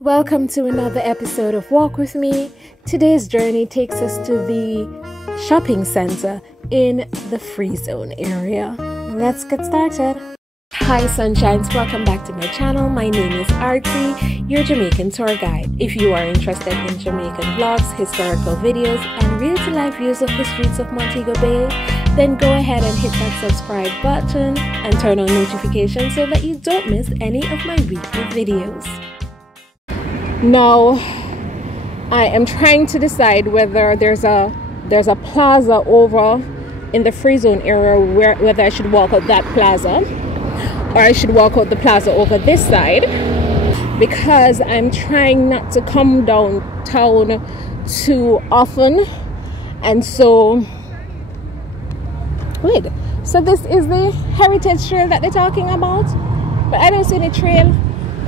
Welcome to another episode of Walk With Me. Today's journey takes us to the shopping center in the Freezone area. Let's get started. Hi sunshines, welcome back to my channel. My name is Artsy, your Jamaican tour guide. If you are interested in Jamaican vlogs, historical videos, and real-to-life views of the streets of Montego Bay, then go ahead and hit that subscribe button and turn on notifications so that you don't miss any of my weekly videos. Now, I am trying to decide whether there's a plaza over in the Freezone area whether I should walk out that plaza or I should walk out the plaza over this side, because I'm trying not to come downtown too often. And so so this is the heritage trail that they're talking about, but I don't see any trail.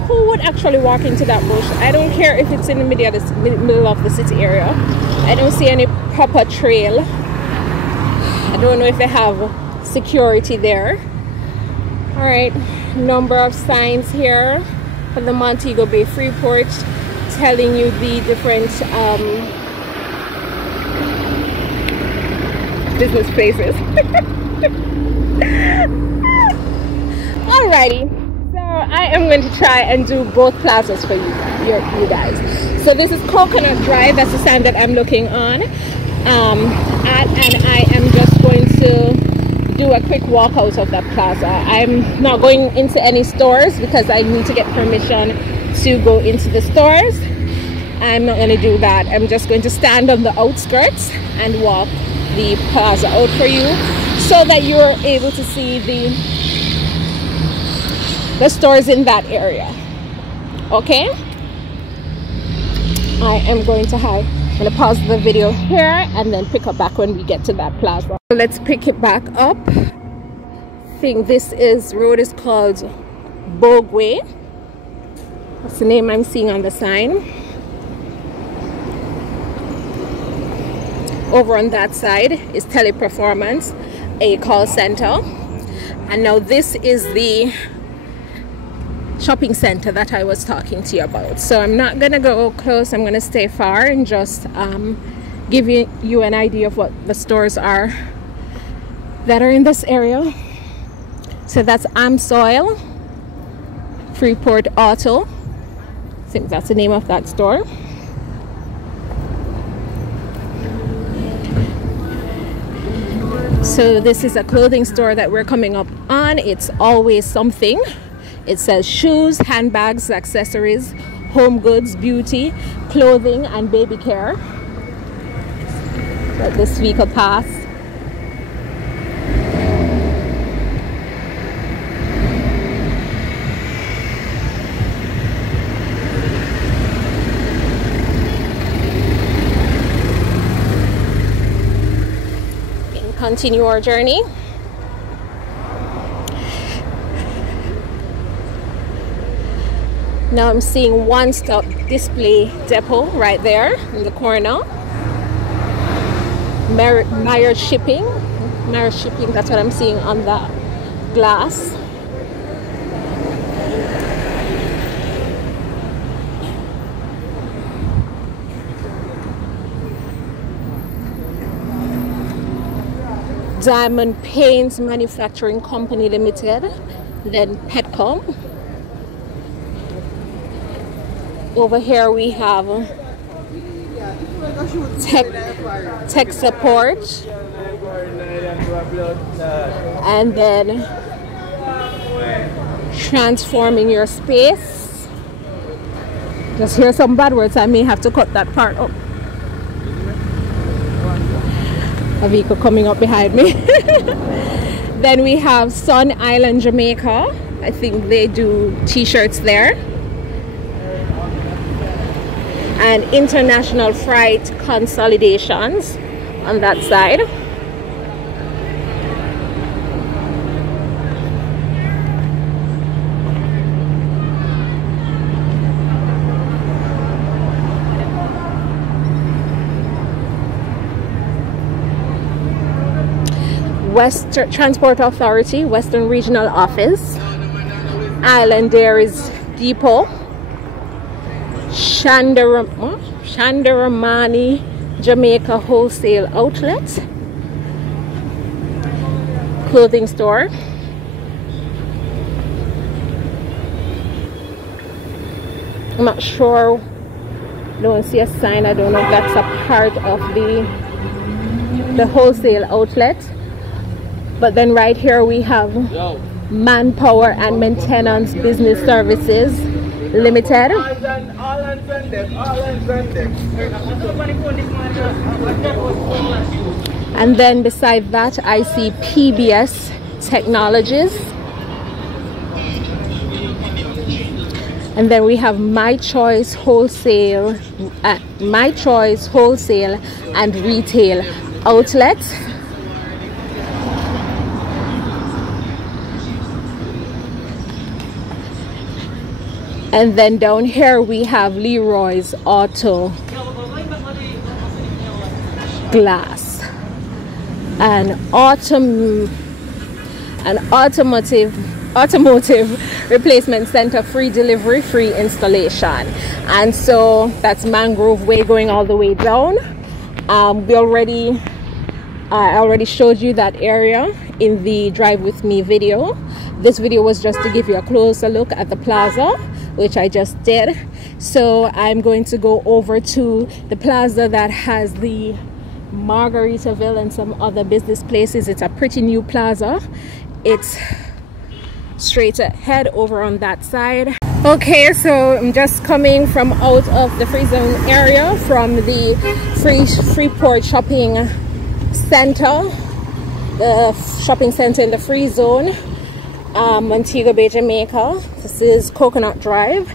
Who would actually walk into that bush? I don't care if it's in the middle of the city area. I don't see any proper trail. I don't know if they have security there. All right, number of signs here for the Montego Bay Freeport telling you the different business places. Alrighty. I am going to try and do both plazas for you guys. So this is Coconut Drive. That's the sign that I'm looking on and I am just going to do a quick walk out of that plaza. I'm not going into any stores because I need to get permission to go into the stores. I'm not going to do that. I'm just going to stand on the outskirts and walk the plaza out for you so that you're able to see the stores in that area. Okay, I am going to pause the video here and then pick up back when we get to that plaza. Let's pick it back up. I think this road is called Bogway. That's the name I'm seeing on the sign. Over on that side is Teleperformance, a call center. And now this is the shopping center that I was talking to you about. So I'm not gonna go close, I'm gonna stay far and just give you an idea of what the stores are that are in this area. So that's Amsoil, Freeport Auto, I think that's the name of that store. So this is a clothing store that we're coming up on. It's Always Something. It says shoes, handbags, accessories, home goods, beauty, clothing, and baby care. Let this vehicle pass. We can continue our journey. Now I'm seeing One Stop Display Depot right there in the corner. Meyer Shipping, that's what I'm seeing on that glass. Diamond Paints Manufacturing Company Limited, then Petcom. Over here we have tech support, and then transforming your space. Just hear some bad words, I may have to cut that part up. A vehicle coming up behind me. Then we have Sun Island Jamaica. I think they do t-shirts there. And International Freight Consolidations on that side. Western Transport Authority, Western Regional Office. Island Dairies Depot. Shandaramani Jamaica wholesale outlet, clothing store. I'm not sure, don't see a sign. I don't know if that's a part of the wholesale outlet. But then right here we have Manpower and Maintenance Business Services Limited. And then beside that I see PBS Technologies. And then we have My Choice Wholesale and Retail Outlet. And then down here we have Leroy's Auto Glass, an automotive replacement center, free delivery, free installation. And so that's Mangrove Way going all the way down. I already showed you that area in the Drive With Me video. This video was just to give you a closer look at the plaza, which I just did. So I'm going to go over to the plaza that has the Margaritaville and some other business places. It's a pretty new plaza. It's straight ahead over on that side. Okay, so I'm just coming from out of the Freezone area, from the Freeport shopping center, the shopping center in the Freezone, Montego Bay, Jamaica. This is Coconut Drive,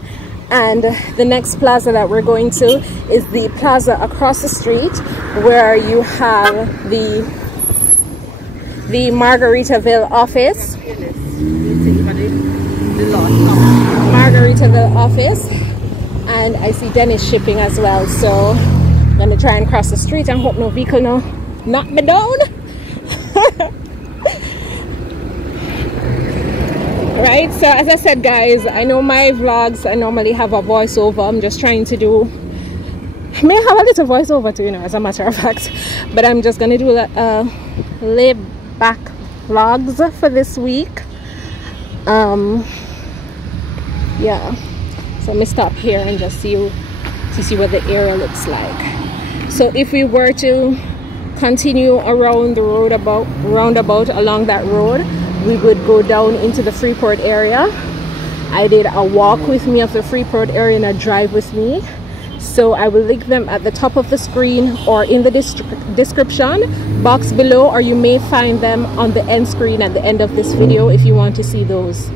and the next plaza that we're going to is the plaza across the street, where you have the Margaritaville office. Margaritaville office, and I see Dennis Shipping as well. So I'm gonna try and cross the street and hope no vehicle knock me down. Right, so as I said, guys, I know my vlogs, I normally have a voiceover. I'm just trying to do, I may have a little voiceover too, you know, as a matter of fact, but I'm just gonna do laid back vlogs for this week. Yeah, so let me stop here and just see what the area looks like. So if we were to continue around the roundabout along that road, we would go down into the Freeport area. I did a walk with me of the Freeport area and a drive with me, so I will link them at the top of the screen or in the description box below, or you may find them on the end screen at the end of this video if you want to see those.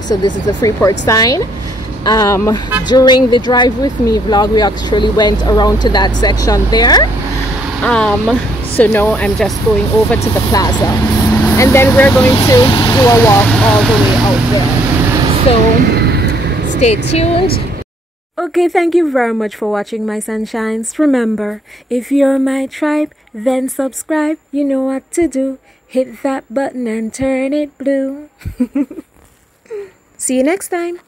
So this is the Freeport sign. During the Drive With Me vlog, we actually went around to that section there. So now I'm just going over to the plaza, and then we're going to do a walk all the way out there. So stay tuned. Okay, thank you very much for watching, my sunshines. Remember, if you're my tribe, then subscribe. You know what to do. Hit that button and turn it blue. See you next time.